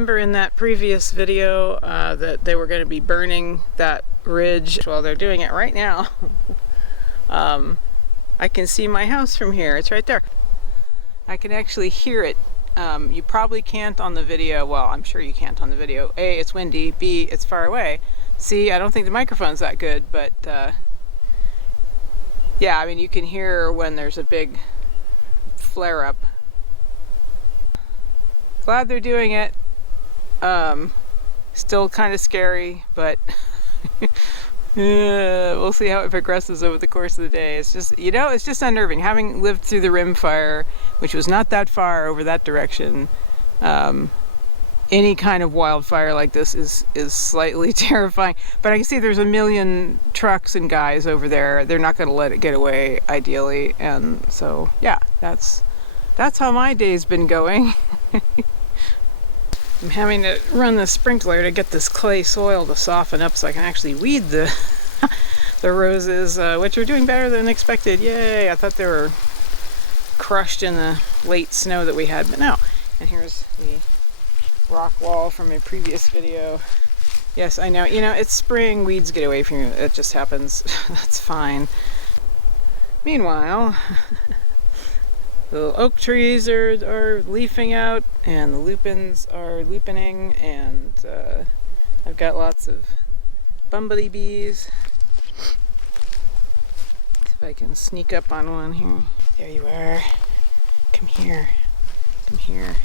Remember in that previous video that they were going to be burning that ridge? Well, they're doing it right now. I can see my house from here. It's right there. I can actually hear it. You probably can't on the video. Well, I'm sure you can't on the video. A, it's windy. B, it's far away. C, I don't think the microphone's that good, but yeah, I mean, you can hear when there's a big flare-up. Glad they're doing it. Still kind of scary, but we'll see how it progresses over the course of the day. It's just, you know, it's just unnerving. Having lived through the rim fire, which was not that far over that direction, any kind of wildfire like this is slightly terrifying. But I can see there's a million trucks and guys over there. They're not going to let it get away, ideally. And so, yeah, that's how my day's been going. I'm having to run the sprinkler to get this clay soil to soften up so I can actually weed the the roses, which are doing better than expected. Yay! I thought they were crushed in the late snow that we had, but no. And here's the rock wall from a previous video. Yes, I know. You know, it's spring. Weeds get away from you. It just happens. That's fine. Meanwhile, the little oak trees are leafing out, and the lupins are lupining, and I've got lots of bumblebee bees. See if I can sneak up on one here. There you are. Come here. Come here.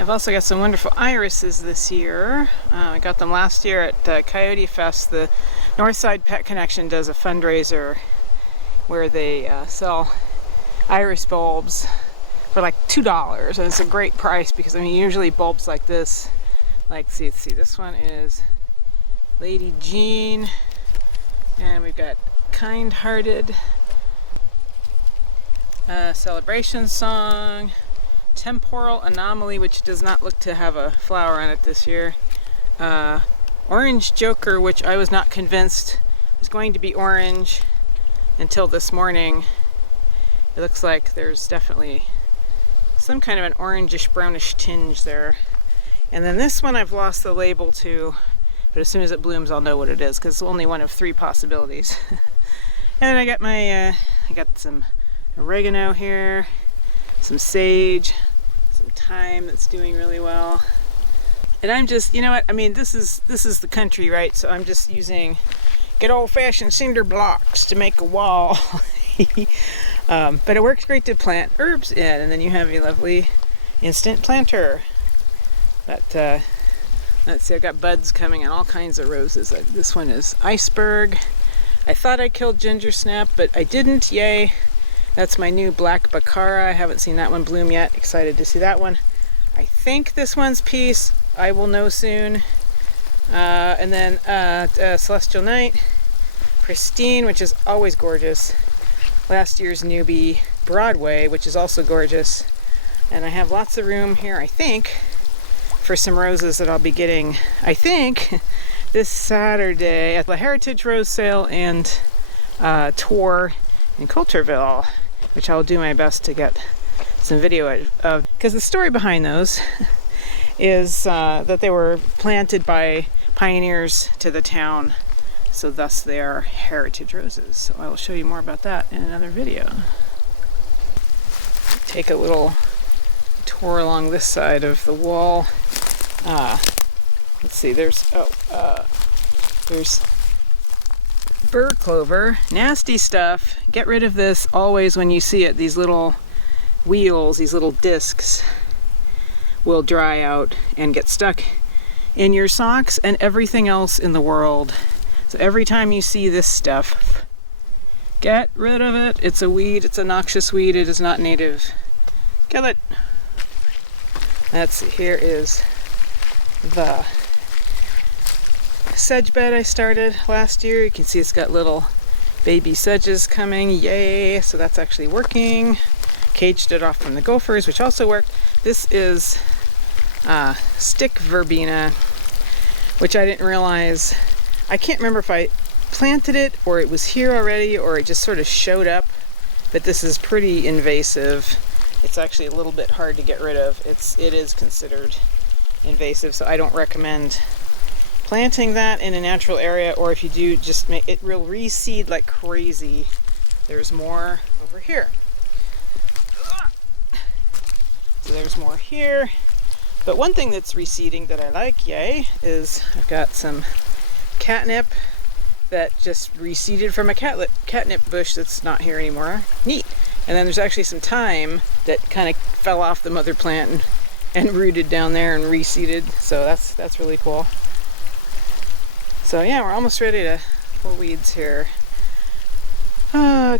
I've also got some wonderful irises this year. I got them last year at Coyote Fest. The Northside Pet Connection does a fundraiser where they sell iris bulbs for like $2, and it's a great price because, I mean, usually bulbs like this, like, see, this one is Lady Jean, and we've got Kind Hearted, Celebration Song, Temporal Anomaly, which does not look to have a flower on it this year. Orange Joker, which I was not convinced was going to be orange until this morning. It looks like there's definitely some kind of an orangish brownish tinge there. And then this one I've lost the label to, but as soon as it blooms I'll know what it is because it's only one of 3 possibilities. And then I got my I got some oregano here, some sage, some thyme that's doing really well. And I'm just, you know what, I mean, this is the country, right? So I'm just using good old-fashioned cinder blocks to make a wall. But it works great to plant herbs in, and then you have a lovely instant planter. But let's see, I've got buds coming and all kinds of roses. This one is iceberg. I thought I killed ginger snap, but I didn't. Yay! That's my new black baccara. I haven't seen that one bloom yet. Excited to see that one. I think this one's peace. I will know soon. And then Celestial Night, Pristine, which is always gorgeous. Last year's newbie, Broadway, which is also gorgeous. And I have lots of room here, I think, for some roses that I'll be getting, I think, this Saturday at the Heritage Rose Sale and tour in Coulterville, which I'll do my best to get some video of. Because the story behind those is that they were planted by pioneers to the town, so thus they are heritage roses. So I will show you more about that in another video. Take a little tour along this side of the wall. Let's see, there's bird clover, nasty stuff. Get rid of this always when you see it. These little wheels, these little discs will dry out and get stuck in your socks and everything else in the world. So every time you see this stuff, get rid of it. It's a weed, it's a noxious weed, it is not native. Kill it. Let's see, here is the sedge bed I started last year. You can see it's got little baby sedges coming, yay! So that's actually working. Caged it off from the gophers, which also worked. This is stick verbena, which I didn't realize. I can't remember if I planted it, or it was here already, or it just sort of showed up. But this is pretty invasive. It's actually a little bit hard to get rid of. It is considered invasive, so I don't recommend planting that in a natural area, or if you do, just make it will reseed like crazy. There's more over here. So there's more here. But one thing that's reseeding that I like, yay, is I've got some catnip that just reseeded from a catnip bush that's not here anymore. Neat. And then there's actually some thyme that kind of fell off the mother plant and rooted down there and reseeded. So that's really cool. So yeah, we're almost ready to pull weeds here.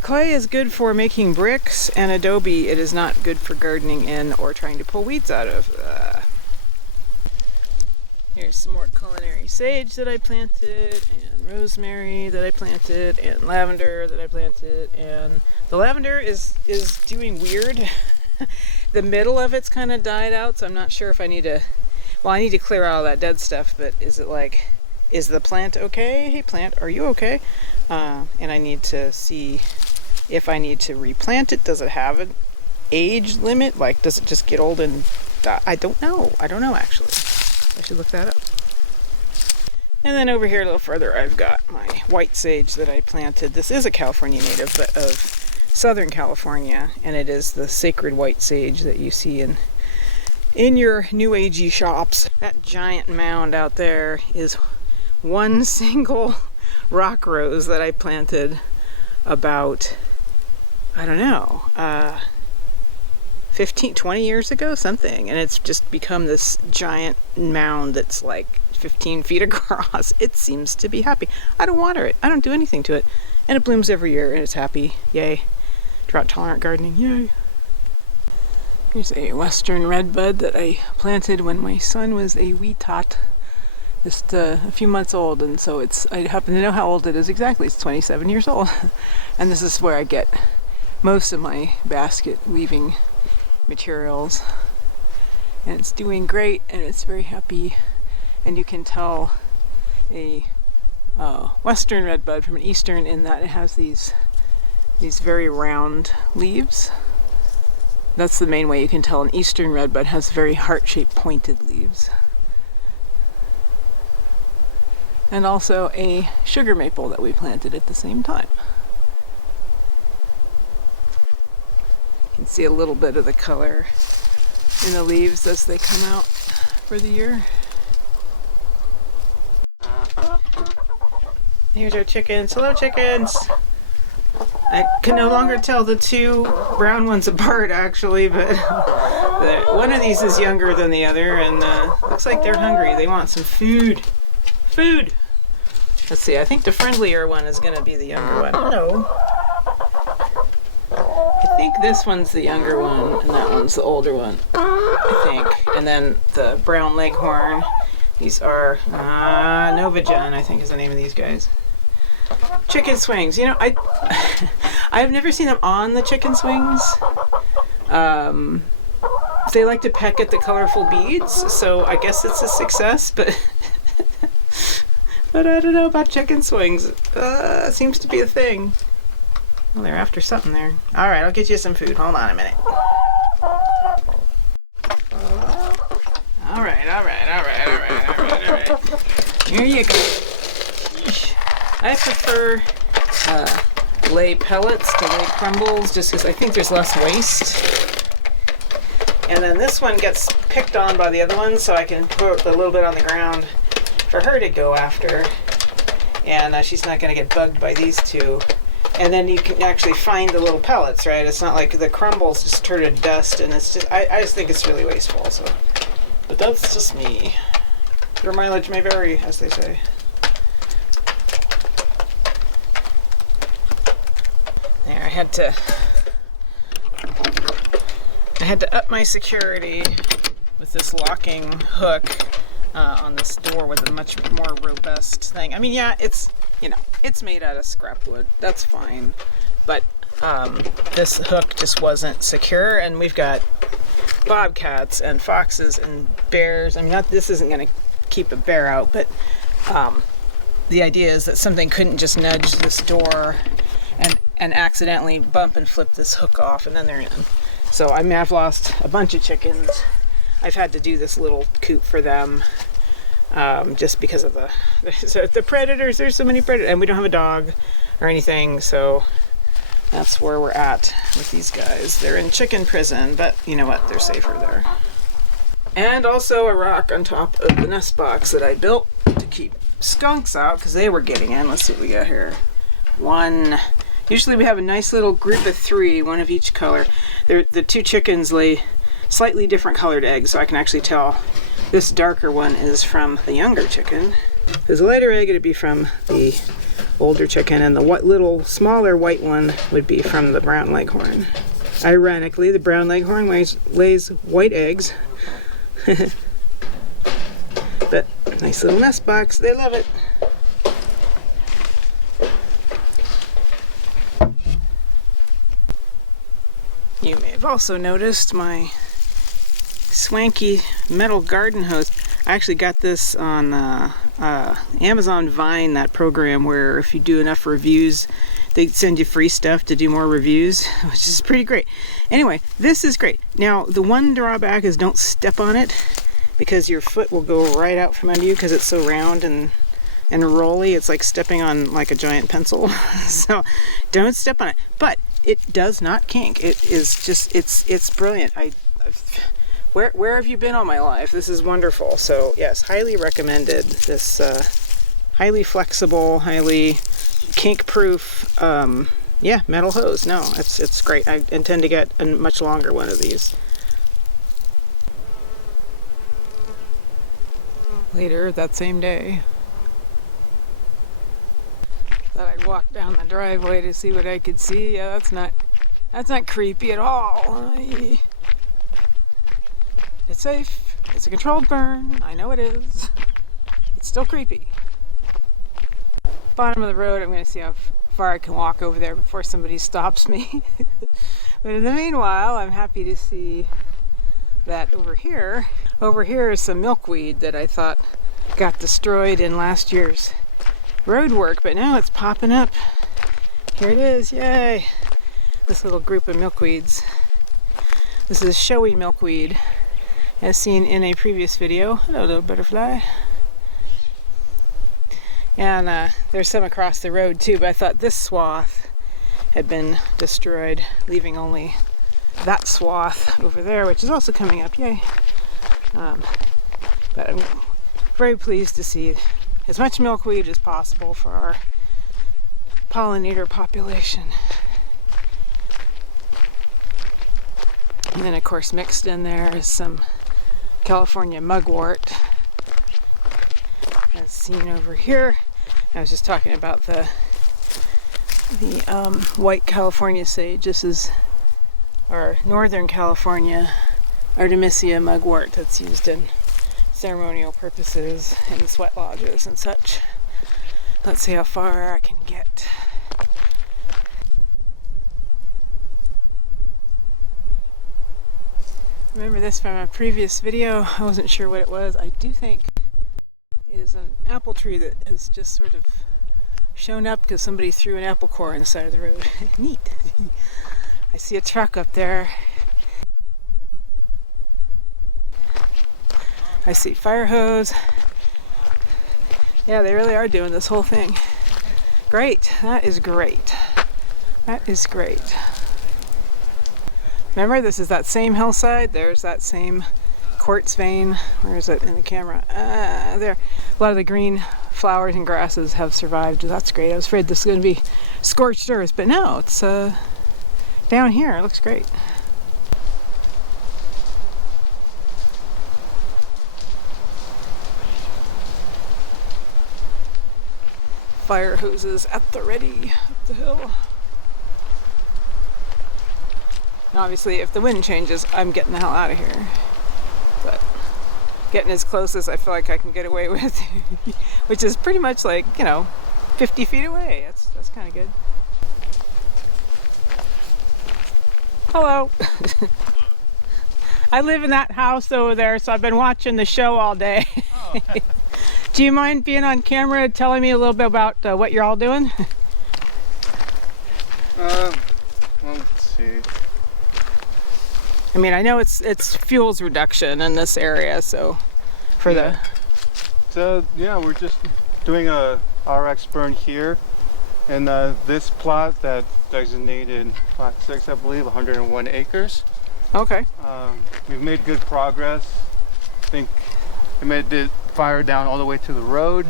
Clay is good for making bricks and adobe. It is not good for gardening in or trying to pull weeds out of. Here's some more culinary sage that I planted, and rosemary that I planted, and lavender that I planted. And the lavender is doing weird. The middle of it's kind of died out, so I'm not sure if I need to, well, I need to clear out all that dead stuff, but is it like, is the plant okay? Hey plant, are you okay? And I need to see if I need to replant it. Does it have an age limit? Like, does it just get old and die? I don't know actually. I should look that up. And then over here a little further, I've got my white sage that I planted. This is a California native, but of Southern California, and it is the sacred white sage that you see in your new agey shops. That giant mound out there is one single rock rose that I planted about, I don't know, 15, 20 years ago, something, and it's just become this giant mound that's like 15 feet across. It seems to be happy. I don't water it. I don't do anything to it. And it blooms every year and it's happy. Yay. Drought tolerant gardening. Yay. Here's a western redbud that I planted when my son was a wee tot. Just a few months old, and so I happen to know how old it is exactly. It's 27 years old. And this is where I get most of my basket weaving materials, and it's doing great and it's very happy, and you can tell a western redbud from an eastern in that it has these very round leaves. That's the main way you can tell an eastern redbud has very heart-shaped pointed leaves. And also a sugar maple that we planted at the same time. You can see a little bit of the color in the leaves as they come out for the year. Here's our chickens. Hello, chickens! I can no longer tell the two brown ones apart, actually, but one of these is younger than the other, and looks like they're hungry. They want some food. Food! Let's see, I think the friendlier one is going to be the younger one. Hello. I think this one's the younger one, and that one's the older one, I think. And then the brown leghorn, these are Novajan, I think is the name of these guys. Chicken swings. You know, I've never seen them on the chicken swings. They like to peck at the colorful beads, so I guess it's a success, but but I don't know about chicken swings. It seems to be a thing. Well, they're after something there. All right, I'll get you some food. Hold on a minute. All right. Here you go. I prefer lay pellets to lay crumbles just because I think there's less waste. And then this one gets picked on by the other one, so I can put a little bit on the ground for her to go after. And she's not going to get bugged by these two. And then you can actually find the little pellets, right? It's not like the crumbles just turn to dust, and it's just, I just think it's really wasteful, so. But that's just me. Your mileage may vary, as they say. There, I had to up my security with this locking hook on this door with a much more robust thing. I mean, yeah, it's, you know, it's made out of scrap wood. That's fine. But this hook just wasn't secure, and we've got bobcats and foxes and bears. I mean, this isn't going to keep a bear out, but the idea is that something couldn't just nudge this door and accidentally bump and flip this hook off, and then they're in. So I mean, I've lost a bunch of chickens. I've had to do this little coop for them just because of the predators. There's so many predators, and we don't have a dog or anything, so that's where we're at with these guys. They're in chicken prison, but you know what? They're safer there. And also a rock on top of the nest box that I built to keep skunks out because they were getting in. Let's see what we got here. One. Usually we have a nice little group of 3, one of each color. The 2 chickens lay slightly different colored eggs, so I can actually tell this darker one is from the younger chicken. This lighter egg would be from the older chicken, and the little smaller white one would be from the brown leghorn. Ironically, the brown leghorn lays white eggs. But nice little nest box, they love it. You may have also noticed my swanky metal garden hose. I actually got this on Amazon Vine, that program where if you do enough reviews, they send you free stuff to do more reviews, which is pretty great. Anyway, this is great. Now, the one drawback is don't step on it because your foot will go right out from under you because it's so round and rolly. It's like stepping on like a giant pencil. So don't step on it. But it does not kink. It is just, it's brilliant. Where have you been all my life? This is wonderful. So yes, highly recommended. This highly flexible, highly kink-proof, yeah, metal hose. No, it's great. I intend to get a much longer one of these. Later that same day, thought I'd walk down the driveway to see what I could see. Yeah, that's not creepy at all. It's safe. It's a controlled burn. I know it is. It's still creepy. Bottom of the road, I'm going to see how far I can walk over there before somebody stops me. But in the meanwhile, I'm happy to see that over here is some milkweed that I thought got destroyed in last year's road work, but now it's popping up. Here it is, yay! This little group of milkweeds. This is showy milkweed, as seen in a previous video. Hello, little butterfly. And there's some across the road too, but I thought this swath had been destroyed, leaving only that swath over there, which is also coming up, yay. But I'm very pleased to see as much milkweed as possible for our pollinator population. And then of course mixed in there is some California mugwort, as seen over here. I was just talking about the white California sage. This is our Northern California Artemisia mugwort that's used in ceremonial purposes in sweat lodges and such. Let's see how far I can get. Remember this from a previous video. I wasn't sure what it was. I do think it is an apple tree that has just sort of shown up because somebody threw an apple core on the side of the road. Neat. I see a truck up there. I see fire hose. Yeah, they really are doing this whole thing. Great. That is great. That is great. Remember, this is that same hillside. There's that same quartz vein. Where is it in the camera? There. A lot of the green flowers and grasses have survived. That's great. I was afraid this was going to be scorched earth, but no, it's down here. It looks great. Fire hoses at the ready up the hill. And obviously, if the wind changes, I'm getting the hell out of here. But getting as close as I feel like I can get away with, which is pretty much like, 50 feet away. That's kind of good. Hello. I live in that house over there, so I've been watching the show all day. Oh. Do you mind being on camera telling me a little bit about what you're all doing? Well, let's see. I mean, I know it's fuels reduction in this area, so for So yeah, we're just doing a RX burn here, and this plot that designated plot 6, I believe, 101 acres. Okay. We've made good progress. I think we made the fire down all the way to the road,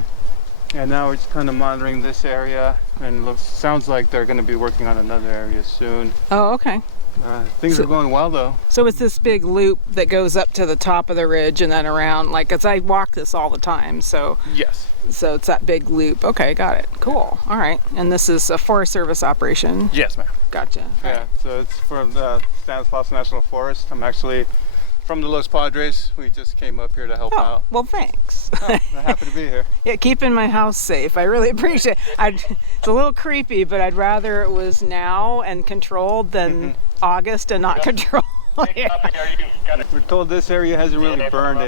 and now we're just kind of monitoring this area, and sounds like they're going to be working on another area soon. Oh, okay. Things are going well though. So it's this big loop that goes up to the top of the ridge and then around, like, 'cause I walk this all the time, so. Yes. So it's that big loop. Okay, got it. Cool. All right. And this is a Forest Service operation? Yes, ma'am. Gotcha. Yeah, Right. so it's from the Stanislaus National Forest. I'm actually from the Los Padres. We just came up here to help Oh, out. well, thanks. Oh, I'm happy to be here. Yeah, keeping my house safe. I really appreciate it. It's a little creepy, but I'd rather it was now and controlled than August and not controlled. Yeah. We're told this area hasn't really burned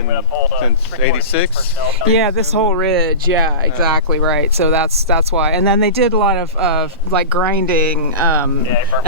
since '86. Yeah, this whole ridge. Yeah, exactly right. So that's why. And then they did a lot of like grinding, and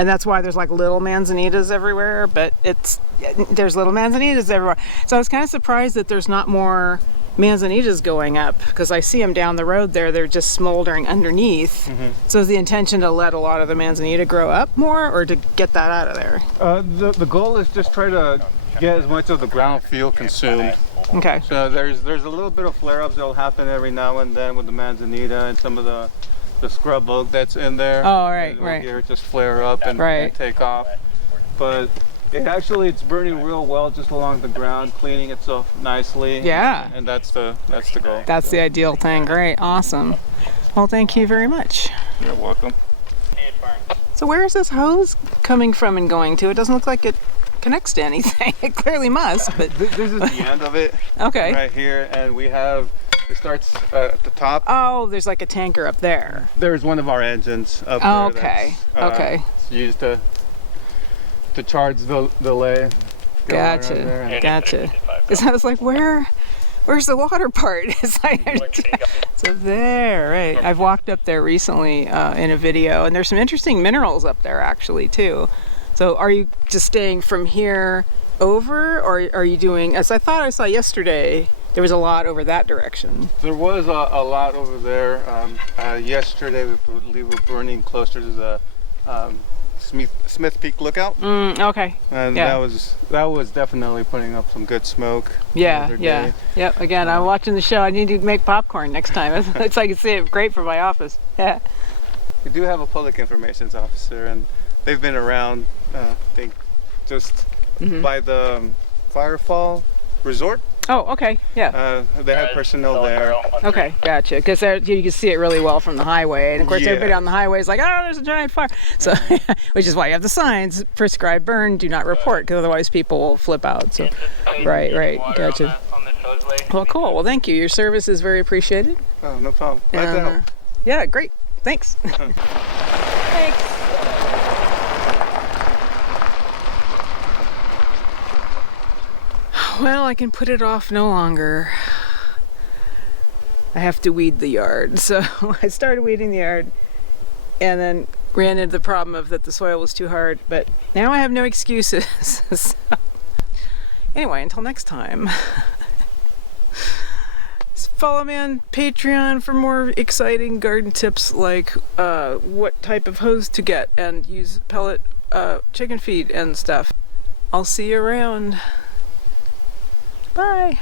that's why there's like little manzanitas everywhere. But there's little manzanitas everywhere. So I was kind of surprised that there's not more manzanitas going up, because I see them down the road there. They're just smoldering underneath. So is the intention to let a lot of the manzanita grow up more, or to get that out of there? The goal is just try to get as much of the ground fuel consumed. Okay. So there's a little bit of flare-ups that'll happen every now and then with the manzanita and some of the scrub oak that's in there. Oh, right, And we'll right. hear it just flare up and take off. But it's burning real well just along the ground, cleaning itself nicely. Yeah. And that's the goal. That's the ideal thing. Great. Awesome. Well, thank you very much. You're welcome. So where is this hose coming from and going to? It doesn't look like it connects to anything. It clearly must, but This is the end of it. okay. Right here, and it starts at the top. Oh, there's like a tanker up there. There's one of our engines up Oh, there. okay. That's, Okay. It's used to charge the lay. Gotcha. Gotcha. Because I was like, where's the water part? It's like, it's up there, right? I've walked up there recently in a video, and there's some interesting minerals up there actually too. So are you just staying from here over, or are you doing, as I thought I saw yesterday, there was a lot over that direction? There was a lot over there. Yesterday we were burning closer to the Smith Peak Lookout. Okay. And Yeah. that was definitely putting up some good smoke. Yeah, the other yeah. day. Yep, again, I'm watching the show. I need to make popcorn next time. It's like, it's great for my office. Yeah. We do have a public information officer, and they've been around, I think, just by the Firefall Resort. Oh, okay. Yeah. They have personnel there. Okay, gotcha. Because you can see it really well from the highway, and of course Yeah. everybody on the highway is like, "Oh, there's a giant fire!" So, which is why you have the signs: prescribed burn, do not report, because otherwise people will flip out. So, right, gotcha. Well, cool. Well, thank you. Your service is very appreciated. Oh, no problem. Glad to help. Yeah, great. Thanks. Thanks. Well, I can put it off no longer. I have to weed the yard. So I started weeding the yard and then ran into the problem of that the soil was too hard, but now I have no excuses. So, anyway, until next time. Follow me on Patreon for more exciting garden tips, like what type of hose to get and use pellet chicken feed and stuff. I'll see you around. Bye.